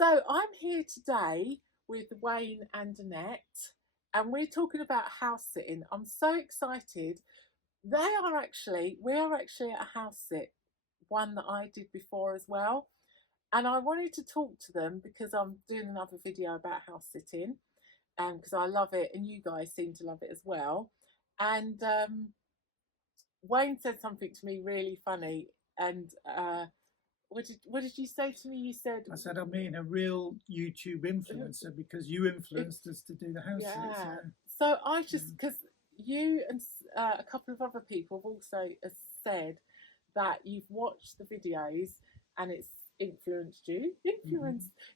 So I'm here today with Wayne and Annette, and we're talking about house sitting. I'm so excited. We are actually at a house sit, one that I did before as well. And I wanted to talk to them because I'm doing another video about house sitting, and because I love it, and you guys seem to love it as well. And Wayne said something to me really funny, and what did you say to me? You said, I said I'm being a real YouTube influencer because you influenced us to do the house sits. yeah. So I just, because you and a couple of other people have also said that you've watched the videos and it's influenced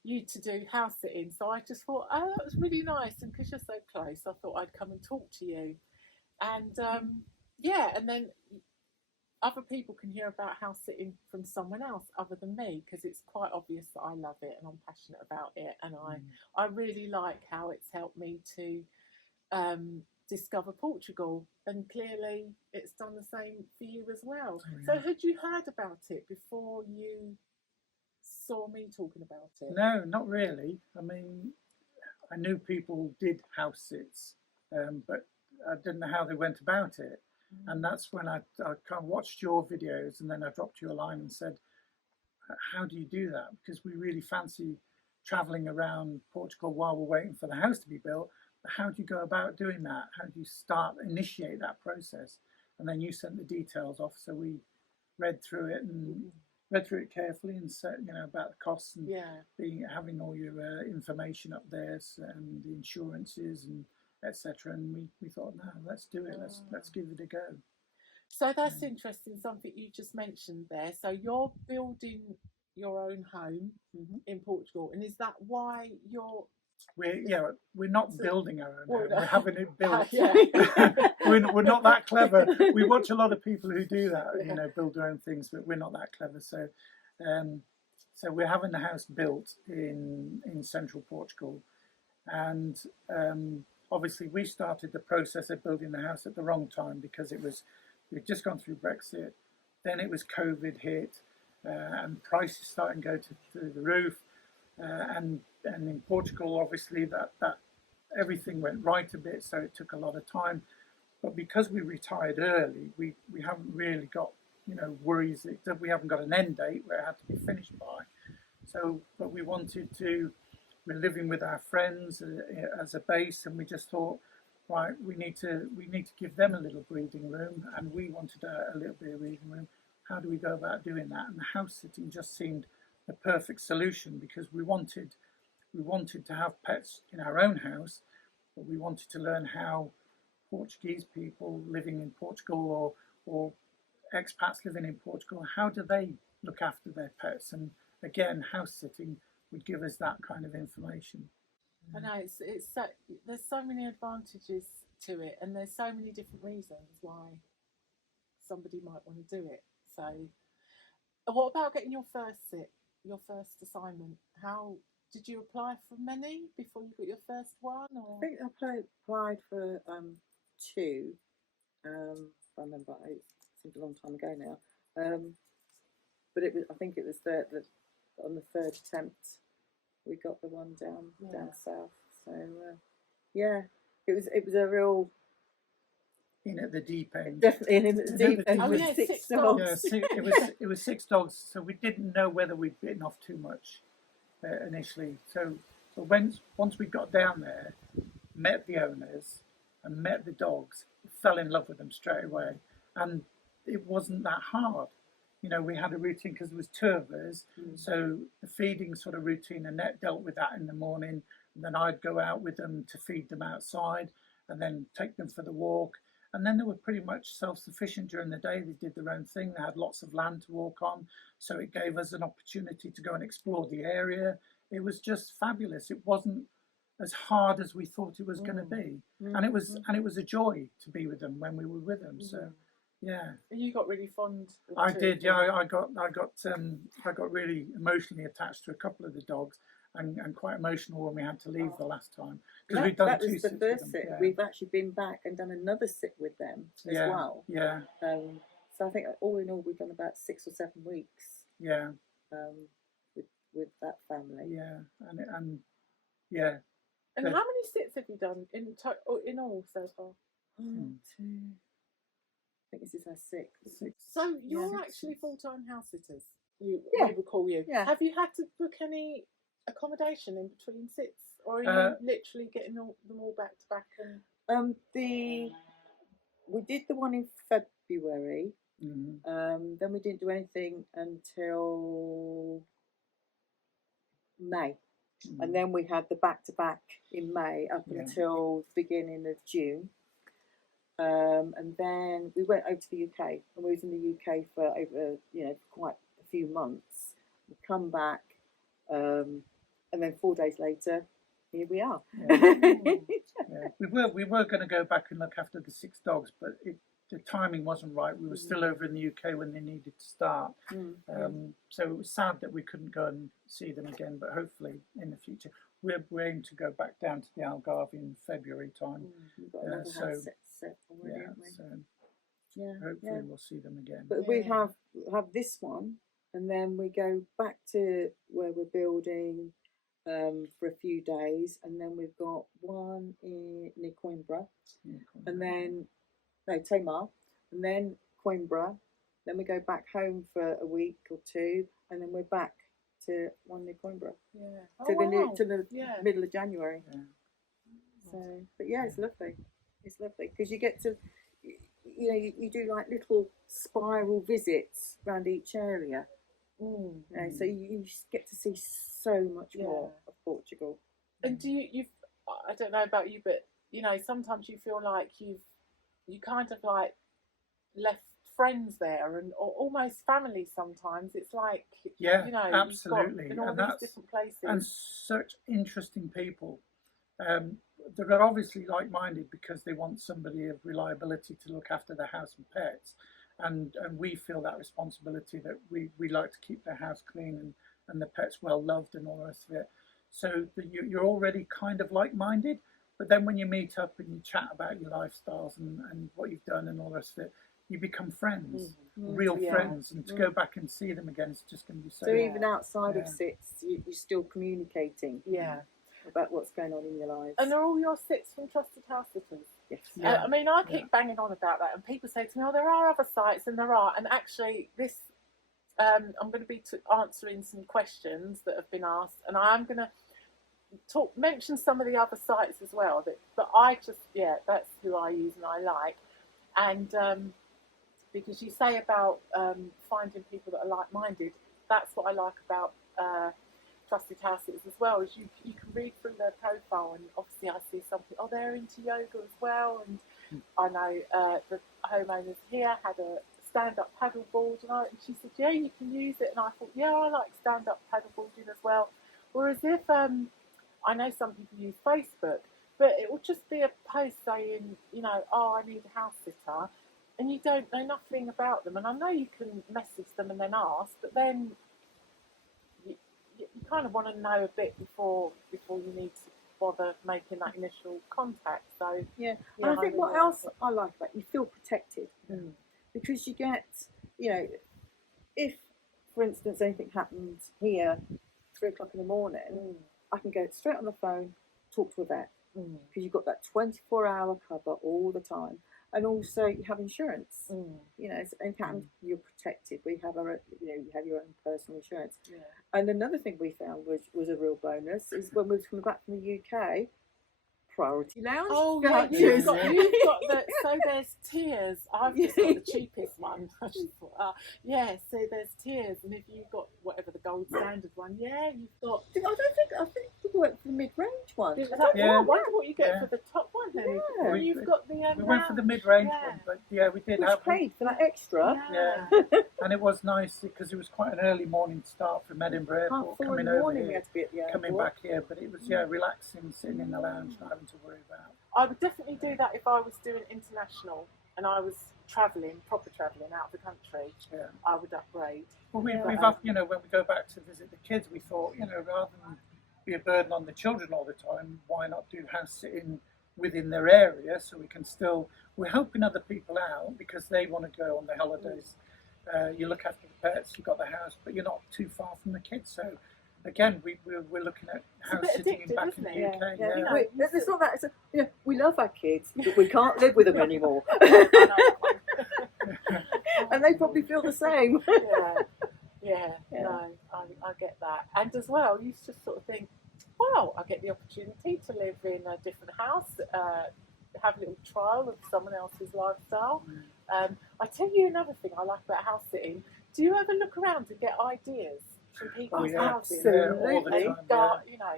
you to do house sitting. So I just thought, oh, that was really nice, and because you're so close, I thought I'd come and talk to you. And yeah, and then other people can hear about house sitting from someone else other than me, because it's quite obvious that I love it and I'm passionate about it, and I really like how it's helped me to discover Portugal, and clearly it's done the same for you as well. So had you heard about it before you saw me talking about it? No, not really. I mean, I knew people did house sits, but I didn't know how they went about it. And that's when I kind of watched your videos, and then I dropped you a line and said, how do you do that? Because we really fancy traveling around Portugal while we're waiting for the house to be built. But how do you go about doing that? How do you initiate that process? And then you sent the details off, so we read through it carefully and said, about the costs and having all your information up there, and the insurances and etc. And we thought, no, let's do it. Let's give it a go. So that's interesting, something you just mentioned there. So you're building your own home in Portugal, and is that why you're? We're not building our own home. No. We're having it built. We're not that clever. We watch a lot of people who do that, build their own things, but we're not that clever. So, so we're having the house built in Central Portugal, and obviously we started the process of building the house at the wrong time, because we'd just gone through Brexit, then it was COVID hit, and prices starting to go through the roof, and in Portugal obviously that everything went right a bit, so it took a lot of time. But because we retired early, we haven't really got worries that we haven't got an end date where it had to be finished by. So, but we're living with our friends as a base, and we just thought, right, we need to give them a little breathing room, and we wanted a little bit of breathing room. How do we go about doing that? And the house sitting just seemed the perfect solution, because we wanted to have pets in our own house, but we wanted to learn how Portuguese people living in Portugal or expats living in Portugal, how do they look after their pets? And again, house sitting would give us that kind of information. I know it's so, there's so many advantages to it, and there's so many different reasons why somebody might want to do it. So, what about getting your first assignment? How did you apply for many before you got your first one? Or? I think I applied for two. I remember, it seemed a long time ago now. But I think it was on the third attempt we got the one down south. So it was a real in at the deep end. Definitely in at the deep end. Oh yeah, six dogs. Yeah, it was 6 dogs, so we didn't know whether we'd bitten off too much initially. So once we got down there, met the owners and met the dogs, fell in love with them straight away, and it wasn't that hard. We had a routine because there was 2 of us, so the feeding sort of routine, Annette dealt with that in the morning, and then I'd go out with them to feed them outside and then take them for the walk. And then they were pretty much self-sufficient during the day. They did their own thing. They had lots of land to walk on, so it gave us an opportunity to go and explore the area. It was just fabulous. It wasn't as hard as we thought it was going to be, and it was a joy to be with them when we were with them. So. Yeah, and you got really fond. I did. Yeah, I got really emotionally attached to a couple of the dogs, and quite emotional when we had to leave the last time, because we'd done that 2 was sits the first with them. sit. Yeah. We've actually been back and done another sit with them as well. Yeah. So I think all in all we've done about 6 or 7 weeks. Yeah. with that family. Yeah, and yeah. And how many sits have you done in all so far? One, two. I think this is our sixth. So you're Yeah. actually full-time house sitters. We Yeah. call you. Yeah. Have you had to book any accommodation in between sits, or are you literally getting them all back to back? And We did the one in February. Mm-hmm. Then we didn't do anything until May. Mm-hmm. And then we had the back-to-back in May up until the beginning of June. And then we went over to the UK, and we was in the UK for over, quite a few months. We come back, and then 4 days later, here we are. Yeah. We were going to go back and look after the 6 dogs, but the timing wasn't right. We were still over in the UK when they needed to start. So it was sad that we couldn't go and see them again, but hopefully in the future. We're aiming to go back down to the Algarve in February time. We've got another house set already, haven't we? So hopefully we'll see them again. But we have this one, and then we go back to where we're building for a few days, and then we've got one near Coimbra, and then Tamar, and then Coimbra. Then we go back home for a week or two, and then we're back to one near Coimbra. To the middle of January. Yeah. So, but it's lovely. It's lovely because you get to, you do like little spiral visits around each area. So you just get to see so much more of Portugal. And do you've I don't know about you, but sometimes you feel like you kind of like left friends there and or almost family. Sometimes it's like absolutely, you've got in all these different places and such interesting people. They're obviously like-minded because they want somebody of reliability to look after their house and pets, and we feel that responsibility that we like to keep their house clean and the pets well loved and all the rest of it. So you're already kind of like-minded, but then when you meet up and you chat about your lifestyles and what you've done and all the rest of it, you become friends, real friends, and to go back and see them again is just going to be so. So even outside of sits, you're still communicating. About what's going on in your lives. And are all your sits from trusted house sitters? Yes. I mean, I keep banging on about that, and people say to me, "Oh, there are other sites," and there are. And actually, this I'm going to be answering some questions that have been asked, and I'm going to mention some of the other sites as well. But I just, that's who I use and I like, and because you say about finding people that are like-minded, that's what I like about. Trusted houses as well, is you can read through their profile, and obviously I see something, they're into yoga as well, and I know the homeowners here had a stand-up paddle board, and she said you can use it, and I thought I like stand-up paddle boarding as well. Whereas if I know some people use Facebook, but it will just be a post saying I need a house sitter, and you don't know nothing about them, and I know you can message them and then ask, but then you kind of want to know a bit before you need to bother making that initial contact. So and I think what else I like about it, you feel protected because you get, if for instance anything happens here 3 o'clock in the morning, I can go straight on the phone, talk to a vet because you've got that 24-hour cover all the time. And also you have insurance, so in fact you're protected. We have you have your own personal insurance. And another thing we found was a real bonus is when we were coming back from the UK, Priority Lounge. Oh yeah, you've got the, so there's tiers. I've just got the cheapest one. I just thought, so there's tiers, and if you've got whatever the gold standard one, you've got. I think we went for the mid-range one. I wonder what you get for the top one then. Yeah. You've got the. We went for the mid-range one, but we did have paid for that extra. And it was nice because it was quite an early morning start from Edinburgh Airport coming over here, we had to be at the airport. coming back here. But it was relaxing, sitting in the lounge, not having to worry about. I would definitely do that if I was doing international and I was proper travelling out of the country. I would upgrade. Well, we've when we go back to visit the kids, we thought, rather than be a burden on the children all the time, why not do house sitting within their area so we can still. We're helping other people out because they want to go on their holidays. You look after the pets, you've got the house, but you're not too far from the kids, so again, we're looking at It's a house bit sitting addictive, back in isn't the it? UK. Yeah. You know, It's not that. It's we love our kids, but we can't live with them anymore. I know that one. And they probably feel the same. Yeah, Yeah. no, I get that. And as well, you just sort of think, wow, I get the opportunity to live in a different house, have a little trial of someone else's lifestyle. I tell you another thing I like about house sitting. Do you ever look around and get ideas from people's houses? absolutely. All the time, You know,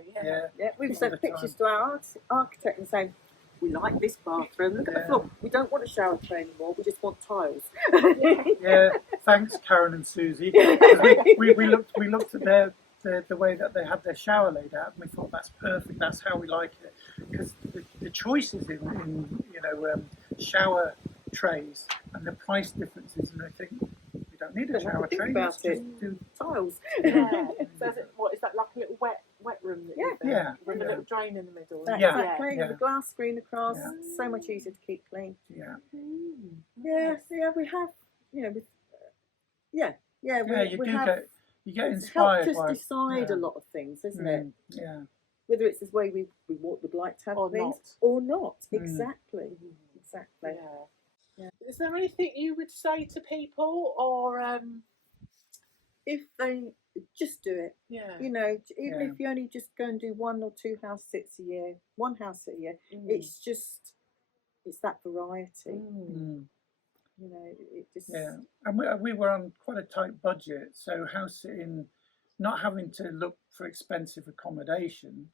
yeah. We've All sent the pictures time. to our architect and saying, we like this bathroom. Look at the Yeah. floor. We don't want a shower tray anymore. We just want tiles. Yeah, thanks, Karen and Susie. 'Cause we looked at the way that they had their shower laid out, and we thought that's perfect. That's how we like it. Because the choices in shower trays and the price differences, and I think we don't need a Don't have to shower think tray. about Let's it. just do Tiles. Yeah. So what is that, like a little wet room that you've Yeah. with a Yeah. little drain in the middle? Yeah. Exactly. Yeah. With a glass screen across. Yeah. So much easier to keep clean. yeah. Yeah, we have, with, Yeah, you we do have, you get it's inspired helped us by decide yeah. a lot of things, isn't it? Yeah. Whether it's the way we would like to have Or things not. or not. Mm. Exactly. Yeah. Yeah. Is there anything you would say to people, or If they just do it, yeah, even Yeah. if you only just go and do 1 or 2 house sits a year, 1 house sit a year, it's that variety. It just Yeah, and we were on quite a tight budget, so house sitting, not having to look for expensive accommodation,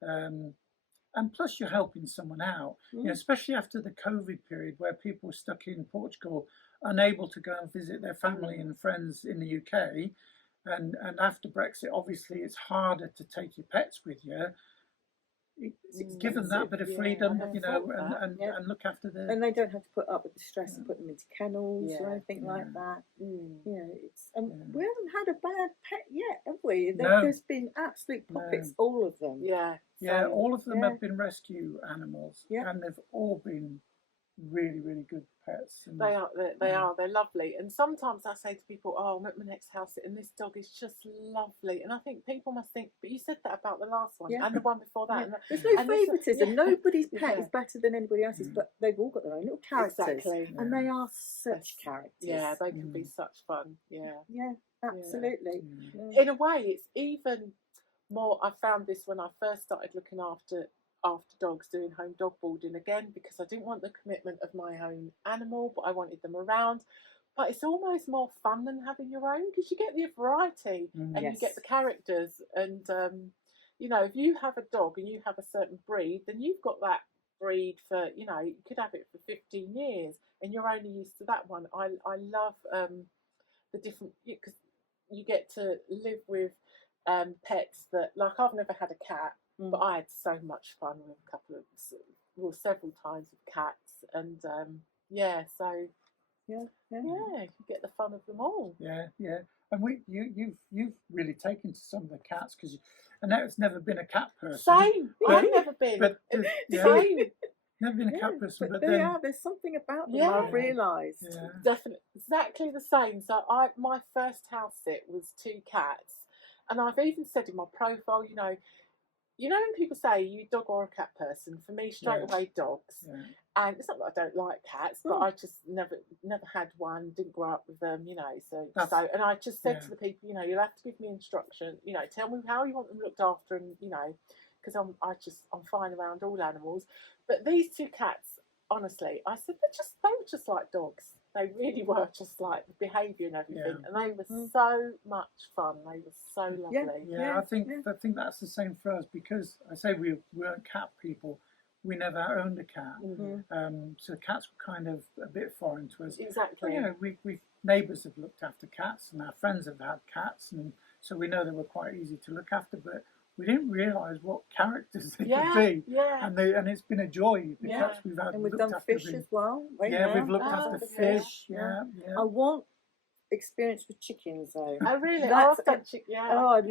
and plus you're helping someone out. Especially after the COVID period where people were stuck in Portugal, unable to go and visit their family and friends in the UK, and after Brexit, obviously it's harder to take your pets with you. It's given that bit of freedom, and look after the. And they don't have to put up with the stress of putting them into kennels or anything like that. It's we haven't had a bad pet yet, have we? No. There's been absolute puppets, all of them. Yeah. All of them have been rescue animals, and they've all been really, really good pets. And They are. They're lovely. And sometimes I say to people, "Oh, I'm at my next house, and this dog is just lovely." And I think people must think, "But you said that about the last one and the one before that." Yeah. There's no favouritism. Nobody's pet is better than anybody else's, but they've all got their own little characters, Exactly. and they are such characters. Yeah, they can be such fun. Yeah, absolutely. In a way, it's even more. I found this when I first started looking after dogs, doing home dog boarding again, because I didn't want the commitment of my own animal, but I wanted them around. But it's almost more fun than having your own, because you get the variety and you get the characters. And if you have a dog and you have a certain breed, then you've got that breed for you could have it for 15 years, and you're only used to that one. I love the different, because you get to live with pets that, like, I've never had a cat. But I had so much fun with several times with cats, and so you get the fun of them all. Yeah, and you've really taken to some of the cats, because Annette's never been a cat person. Same, I've never been. But Same. Never been a cat person, but there's something about them I've realised. Yeah. Definitely, exactly the same. So my first house sit was 2 cats, and I've even said in my profile, when people say, are you a dog or a cat person? For me, straight away, dogs. Yeah. And it's not that I don't like cats, but I just never had one, didn't grow up with them, So and I just said to the people, you'll have to give me instruction, tell me how you want them looked after, and because I'm fine around all animals. But these 2 cats, honestly, I said they were just like dogs. They really were just like the behaviour and everything, and they were so much fun. They were so lovely. I think that's the same for us, because I say we weren't cat people. We never owned a cat, so cats were kind of a bit foreign to us. Exactly. But, we neighbours have looked after cats, and our friends have had cats, and so we know they were quite easy to look after. But we didn't realise what characters they could be. And it's been a joy. The cats we've had. And we've done fish as well. We've looked after fish. Yeah. I want experience with chickens though. Oh really? That's I've done I'd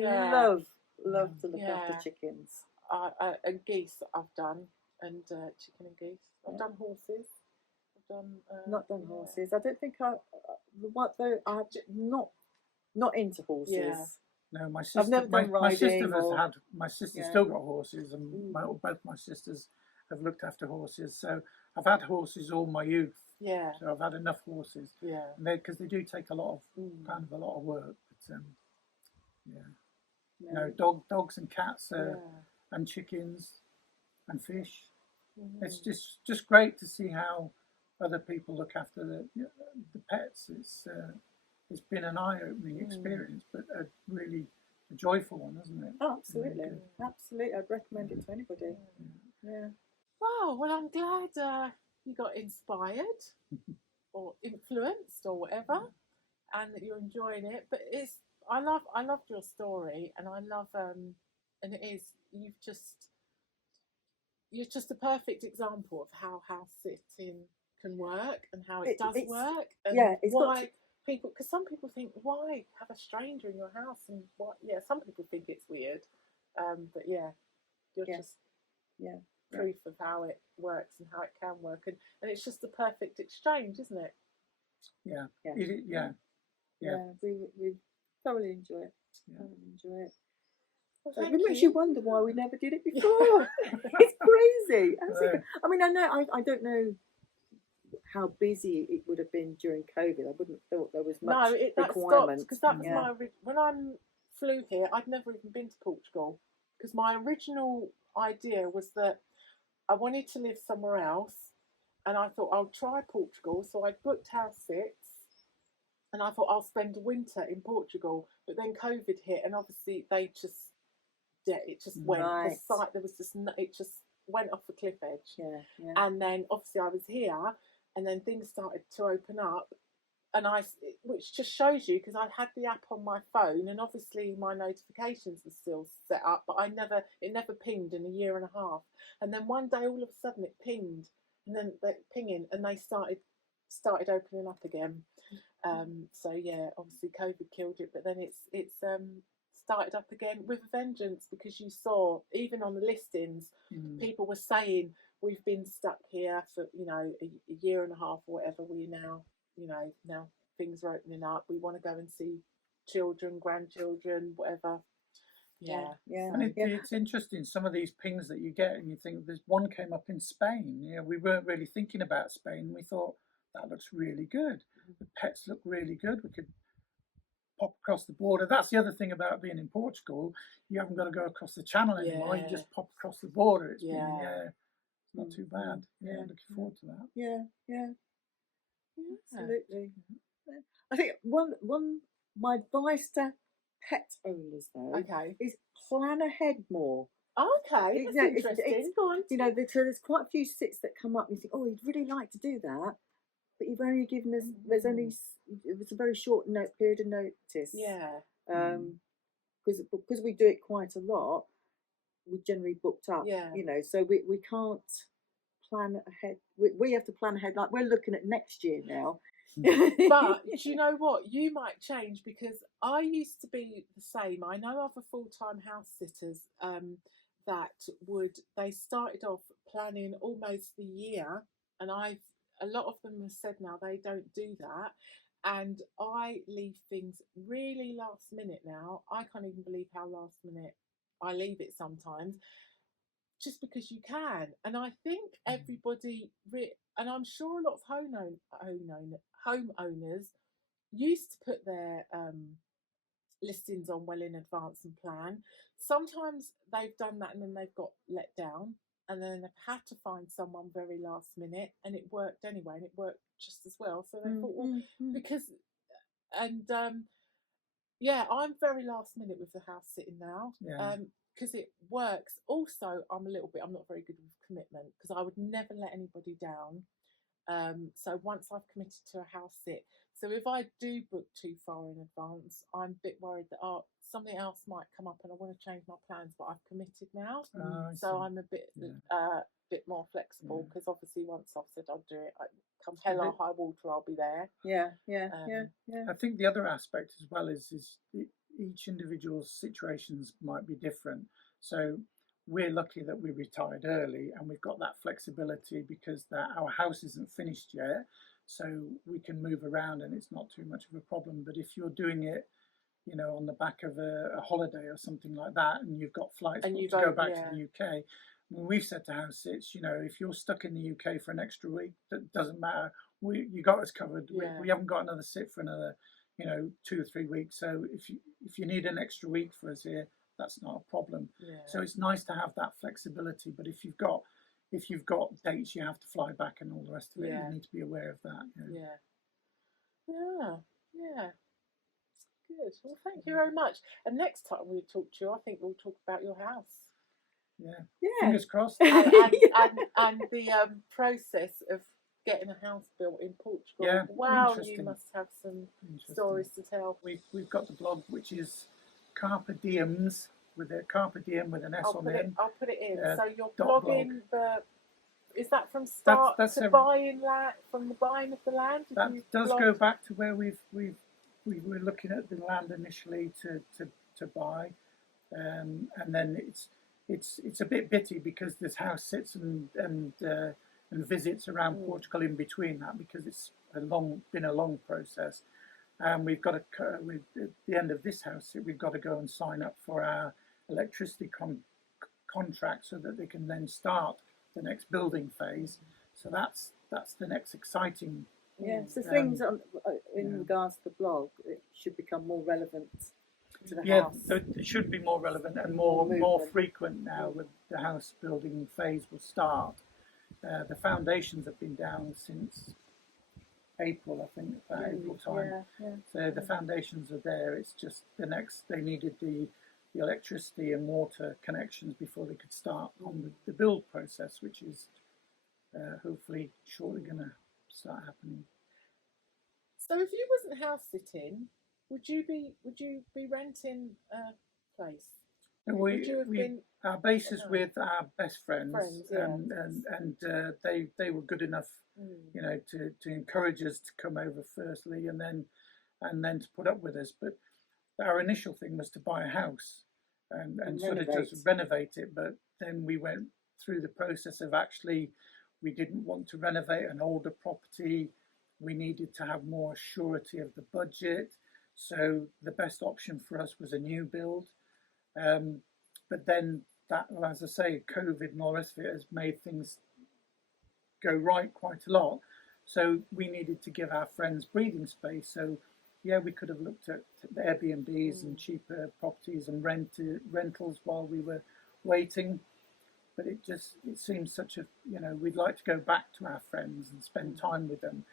love to look after chickens. And geese I've done, and chicken and geese. I've done horses. I've done not done horses. I don't think I'm not into horses. No, my sister. I've never done My sister riding has or- had. My sister's Yeah. still got horses, and both my sisters have looked after horses. So I've had horses all my youth. Yeah. So I've had enough horses. Yeah. Because they do take a lot of kind of a lot of work. But yeah. No, dogs and cats and chickens and fish. It's just great to see how other people look after the pets. It's been an eye-opening experience, but a really joyful one, isn't it? Oh, absolutely, Really absolutely. I'd recommend it to anybody. Yeah. Wow. Well, I'm glad you got inspired or influenced or whatever, and that you're enjoying it. But I loved your story, and I love and it is you're just a perfect example of how house sitting can work and how it does work, and why people, because some people think, why have a stranger in your house, and what? Yeah, some people think it's weird, but yeah, you're just proof of how it works and how it can work, and it's just the perfect exchange, isn't it? Yeah. We thoroughly enjoy it. Thoroughly enjoy it. Well, It makes you wonder why we never did it before. It's crazy. I mean, I don't know how busy it would have been during COVID. I wouldn't have thought there was much requirement. Because that was when I flew here, I'd never even been to Portugal, because my original idea was that I wanted to live somewhere else, and I thought I'll try Portugal. So I booked house sits, and I thought I'll spend a winter in Portugal. But then COVID hit, and obviously it just went. The site, there was just, it just went off the cliff edge. Yeah. And then obviously I was here, and then things started to open up, and which just shows you, because I had the app on my phone, and obviously my notifications were still set up, but it never pinged in a year and a half. And then one day, all of a sudden, it pinged, and then pinging, and they started opening up again. So yeah, obviously COVID killed it, but then it's started up again with a vengeance, because you saw even on the listings, people were saying, we've been stuck here for a year and a half or whatever. We now now things are opening up. We want to go and see children, grandchildren, whatever. Yeah. It's interesting, some of these pings that you get, and you think, there's one came up in Spain. We weren't really thinking about Spain. We thought, that looks really good. The pets look really good. We could pop across the border. That's the other thing about being in Portugal. You haven't got to go across the channel anymore. You just pop across the border. It's not too bad. Looking forward to that. Yeah. Absolutely. I think my advice to pet owners though is plan ahead more. Okay, that's interesting. Go on. There's quite a few sits that come up and you think, oh, you'd really like to do that, but you've only given us it was a very short period of notice. Because we do it quite a lot, we generally booked up. So we can't plan ahead. We have to plan ahead, like we're looking at next year now. But do you know what? You might change, because I used to be the same. I know other full-time house sitters that they started off planning almost the year, and a lot of them have said now they don't do that, and I leave things really last minute now. I can't even believe how last minute I leave it sometimes, just because you can. And I think everybody, and I'm sure a lot of homeowners used to put their listings on well in advance and plan. Sometimes they've done that and then they've got let down, and then they've had to find someone very last minute, and it worked anyway, and it worked just as well. So they thought, well, because, and I'm very last minute with the house sitting now. Because it works. Also, I'm not very good with commitment, because I would never let anybody down. So once I've committed to a house sit, so if I do book too far in advance, I'm a bit worried that something else might come up and I want to change my plans, but I've committed now. So I'm a bit more flexible, because obviously once I've said I'll do it, come hell or high water, I'll be there. I think the other aspect as well is each individual's situations might be different. So we're lucky that we retired early, and we've got that flexibility because our house isn't finished yet, so we can move around and it's not too much of a problem. But if you're doing it you know, on the back of a holiday or something like that, and you've got flights And booked you to go don't- back yeah. to the UK. When we've said to house sits, you know, if you're stuck in the UK for an extra week, that doesn't matter. You got us covered. Yeah. We haven't got another sit for another, you know, 2 or 3 weeks. So if you need an extra week for us here, that's not a problem. Yeah. So it's nice to have that flexibility. But if you've got dates you have to fly back and all the rest of it, Yeah. you need to be aware of that. You know. Yeah. Yeah. Good. Well, thank you very much. And next time we talk to you, I think we'll talk about your house Yeah. Yeah. Fingers crossed. and the process of getting a house built in Portugal. Yeah, Wow, interesting. you must have some Interesting. stories to tell. We've got the blog, which is Carpe Diems with a Carpe Diem with an S on the end. I'll put it in. So you're blog. blogging is that from start That's to buying land, from the buying of the land? That does go back to where we were looking at the land initially to buy, and then it's a bit bitty because this house sits and visits around Portugal in between that, because it's been a long process, and we've got to at the end of this house we've got to go and sign up for our electricity contract so that they can then start the next building phase. So that's the next exciting. So things in regards to the blog, it should become more relevant to the house. So it should be more relevant and more frequent now. With the house building phase will start. The foundations have been down since April, I think, about April time. So the foundations are there. It's just they needed the electricity and water connections before they could start on the build process, which is hopefully shortly going to start happening. So if you wasn't house sitting, would you be renting a place? Our base is with our best friends, and they were good enough, you know, to encourage us to come over firstly, and then to put up with us. But our initial thing was to buy a house and sort of just renovate it. But then we went through the process of actually, we didn't want to renovate an older property. We needed to have more surety of the budget. So the best option for us was a new build. But then that, as I say, COVID and all the rest of it has made things go right quite a lot. So we needed to give our friends breathing space. So yeah, we could have looked at the Airbnbs and cheaper properties and rentals while we were waiting. But it seems such a, you know, we'd like to go back to our friends and spend time with them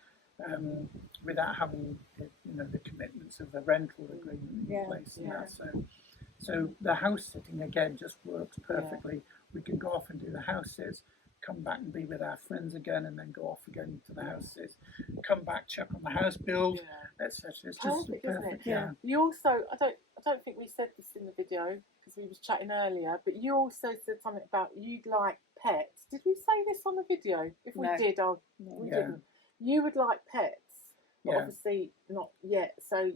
without having, you know, the commitments of a rental agreement in place and that. So the house sitting again just works perfectly. Yeah. We can go off and do the house sits, come back and be with our friends again, and then go off again to the house sits, come back, check on the house build, etc. It's perfect, just perfect. Isn't it? You also, I don't think we said this in the video because we was chatting earlier, but you also said something about you'd like pets. Did we say this on the video? If we did, we didn't. You would like pets, but obviously not yet. So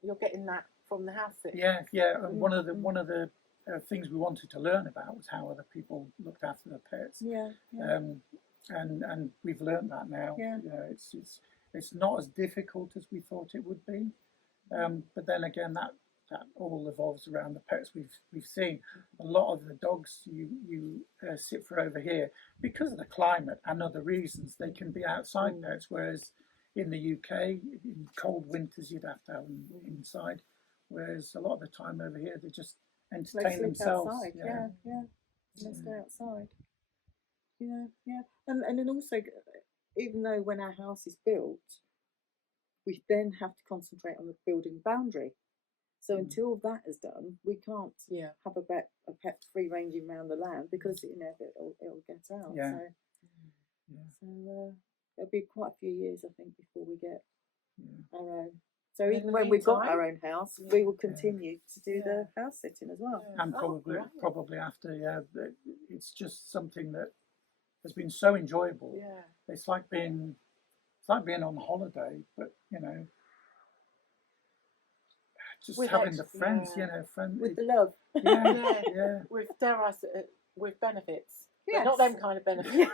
you're getting that from the house sit. Yeah. And one of the things we wanted to learn about was how other people looked after their pets. And we've learned that now. You know, it's not as difficult as we thought it would be. But then again, that all evolves around the pets we've seen. A lot of the dogs you sit for over here, because of the climate and other reasons, they can be outside pets, whereas in the UK, in cold winters, you'd have to have them inside. Whereas a lot of the time over here, they just entertain themselves. Outside. They stay outside. And then also, even though when our house is built, we then have to concentrate on the building boundary. So until that is done, we can't have a pet free ranging around the land, because you know it'll get out. So it'll be quite a few years, I think, before we get our own. So even when we've got our own house, we will continue to do the house sitting as well. And probably after, it's just something that has been so enjoyable. It's like being on holiday, but you know, just with having the friends, you know, friends with the love, with dare I say, with benefits, but not them kind of benefits.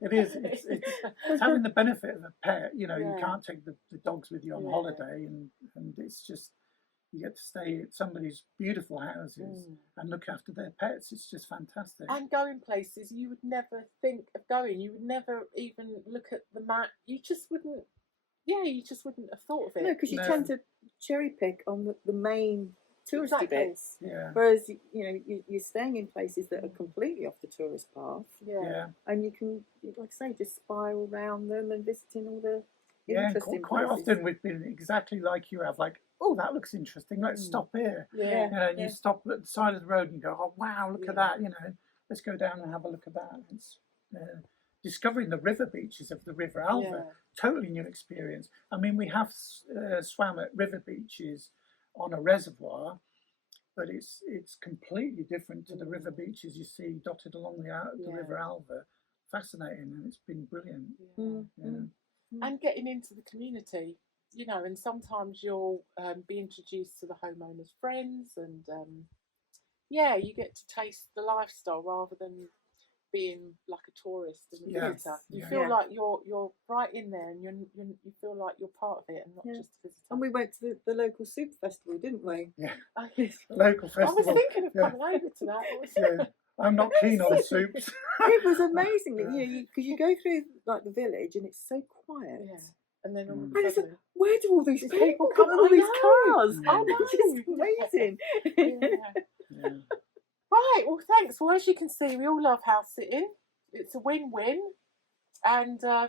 It is. It's having the benefit of a pet. You know, you Yeah. can't take the dogs with you on Yeah. holiday, and it's just you get to stay at somebody's beautiful houses and look after their pets. It's just fantastic. And going places you would never think of going. You would never even look at the map. You just wouldn't. Yeah, you just wouldn't have thought of it. No, because you No. tend to cherry pick on the main touristy Exactly. bits. Yeah. Whereas, you know, you're staying in places that are completely off the tourist path, Yeah. and you can, like I say, just spiral around them and visiting all the Yeah, and interesting quite places. often we've been exactly like you have, like, oh, that looks interesting, let's stop here. Yeah. You know, and you stop at the side of the road and you go, oh, wow, look at Yeah. that, you know, let's go down and have a look at that. It's discovering the river beaches of the River Alva, totally new experience. I mean, we have swam at river beaches on a reservoir, but it's completely different to the river beaches you see dotted along the River Alva. Fascinating, and it's been brilliant. And getting into the community, you know, and sometimes you'll be introduced to the homeowners' friends, and you get to taste the lifestyle rather than being like a tourist and a visitor. You feel like you're right in there, and you feel like you're part of it and not just a visitor. And we went to the local soup festival, didn't we? Yeah, Yes. Local festival. I was thinking of coming over to that. I'm not keen on soups. It was amazing, you know, because you go through like the village and it's so quiet. Yeah. And then all And of a it's like, sudden, where do all these These people people come? come- All I these know. cars. I know. It's just amazing. yeah. Right, well, thanks. Well, as you can see, we all love house sitting. It's a win-win. And, so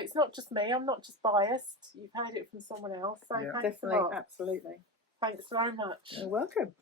it's not just me. I'm not just biased. You've heard it from someone else. So thanks a Definitely, lot. absolutely. Thanks very much. You're welcome.